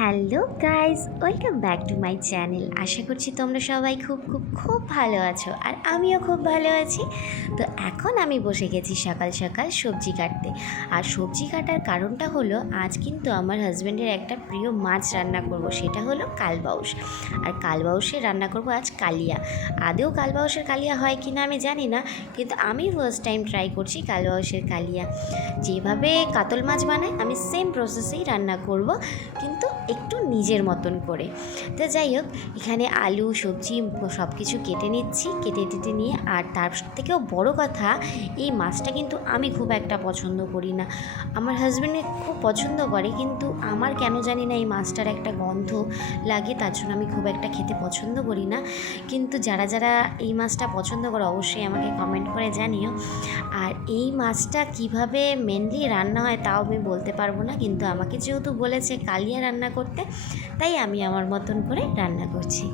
Hello guys, welcome back to my channel. আশা করছি তোমরা সবাই খুব খুব খুব ভালো আছো, আর আমিও খুব ভালো আছি। তো এখন আমি বসে গেছি সকাল সকাল সবজি কাটতে। আর সবজি কাটার কারণটা হলো, আজ কিন্তু আমার হাজব্যান্ডের একটা প্রিয় মাছ রান্না করব, সেটা হলো কালবাউস। আর কালবাউসে রান্না করব আজ কালিয়া। আদেও কালবাউসের কালিয়া হয় কি না আমি জানি না, কিন্তু আমি ফার্স্ট টাইম ট্রাই করছি কালবাউসের কালিয়া। যেভাবে কাতল মাছ বানায় আমি সেম প্রসেসেই রান্না করব, কিন্তু একটু নিজের মতন করে। তো যাই হোক, এখানে আলু সবজি সব কিছু কেটে নিচ্ছি, কেটে নিয়ে। আর তার থেকেও বড় কথা, এই মাছটা কিন্তু আমি খুব একটা পছন্দ করি না। আমার হাজব্যান্ডে খুব পছন্দ করে, কিন্তু আমার কেন জানি না এই মাছটার একটা গন্ধ লাগে, তার জন্য আমি খুব একটা খেতে পছন্দ করি না। কিন্তু যারা যারা এই মাছটা পছন্দ করে অবশ্যই আমাকে কমেন্ট করে জানিও। আর এই মাছটা কিভাবে মেনলি রান্না হয় তাও আমি বলতে পারবো না, কিন্তু আমাকে যেহেতু বলেছে কালিয়া রান্না করতে, তাই আমি আমার মতন করে রান্না করছি।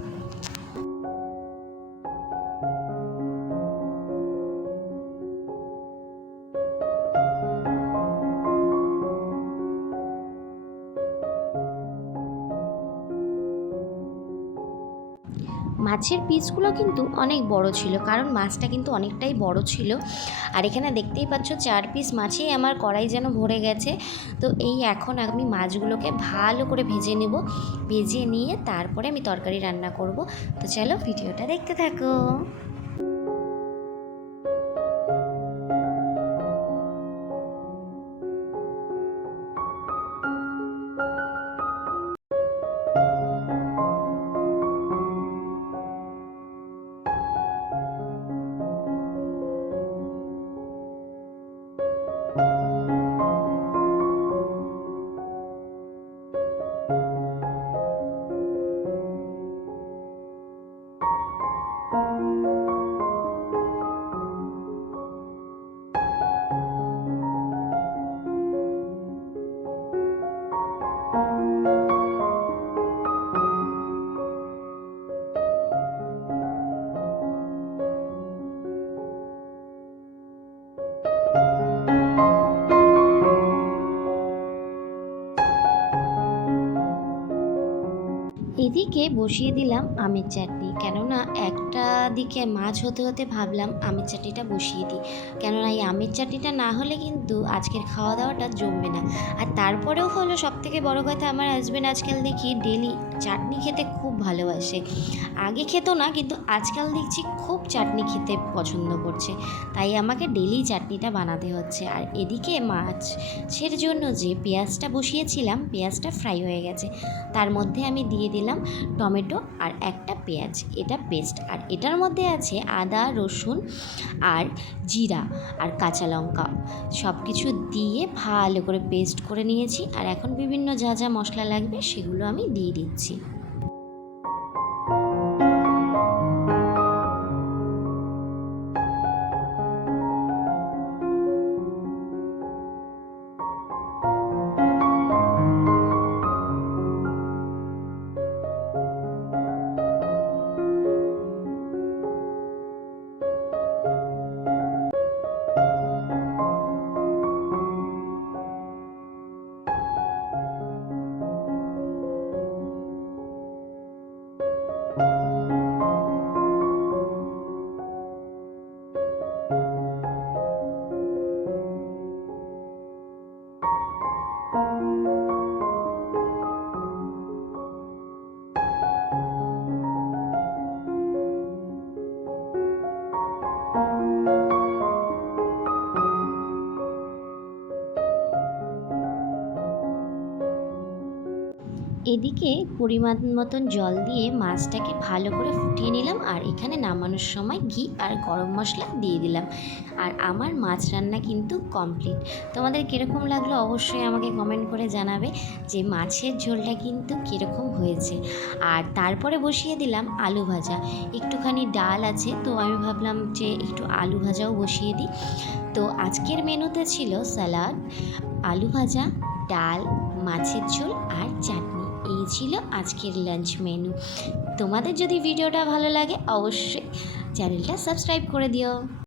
মাছের পিসগুলো কিন্তু অনেক বড় ছিল, কারণ মাছটা কিন্তু অনেকটাই বড় ছিল। আর এখানে দেখতেই পাচ্ছ 4 পিস মাছেই আমার কড়াই যেন ভরে গেছে। তো এই এখন আমি মাছগুলোকে ভালো করে ভেজে নেব, ভেজে নিয়ে তারপরে আমি তরকারি রান্না করব। তো চলো ভিডিওটা দেখতে থাকো। এদিকে বসিয়ে দিলাম আমের চাটনি, কেননা একটা দিকে মাছ হতে হতে ভাবলাম আমের চাটনিটা বসিয়ে দিই, কেননা এই আমের চাটনিটা না হলে কিন্তু আজকের খাওয়া দাওয়াটা জমবে না। আর তারপরেও হলো, সবথেকে বড় কথা, আমার হাজব্যান্ড আজকাল দেখি ডেলি চাটনি খেতে খুব ভালোবাসে। আগে খেত না, কিন্তু আজকাল দেখছি খুব চাটনি খেতে পছন্দ করছে, তাই আমাকে ডেলি চাটনিটা বানাতে হচ্ছে। আর এদিকে মাছের জন্য যে পেঁয়াজটা বসিয়েছিলাম, পেঁয়াজটা ফ্রাই হয়ে গেছে। তার মধ্যে আমি দিয়ে দিলাম টমেটো আর একটা পেঁয়াজ, এটা পেস্ট। আর এটার মধ্যে আছে আদা রসুন আর জিরা আর কাঁচা লঙ্কা, সব কিছু দিয়ে ভালো করে পেস্ট করে নিয়েছি। আর এখন বিভিন্ন যা যা মশলা লাগবে সেগুলো আমি দিয়ে দিচ্ছি। এদিকে পরিমাণ মতন জল দিয়ে মাছটাকে ভালো করে ফুটিয়ে নিলাম। আর এখানে নামানোর সময় ঘি আর গরম মশলা দিয়ে দিলাম। আর আমার মাছ রান্না কিন্তু কমপ্লিট। তোমাদের কীরকম লাগলো অবশ্যই আমাকে কমেন্ট করে জানাবে যে মাছের ঝোলটা কিন্তু কীরকম হয়েছে। আর তারপরে বসিয়ে দিলাম আলু ভাজা। একটুখানি ডাল আছে, তো আমি ভাবলাম যে একটু আলু ভাজাও বসিয়ে দিই। তো আজকের মেনুতে ছিল স্যালাড, আলু ভাজা, ডাল, মাছের ঝোল আর চাটনি। এই ছিল আজকের লাঞ্চ মেনু। তোমাদের যদি ভিডিওটা ভালো লাগে অবশ্যই চ্যানেলটা সাবস্ক্রাইব করে দিও।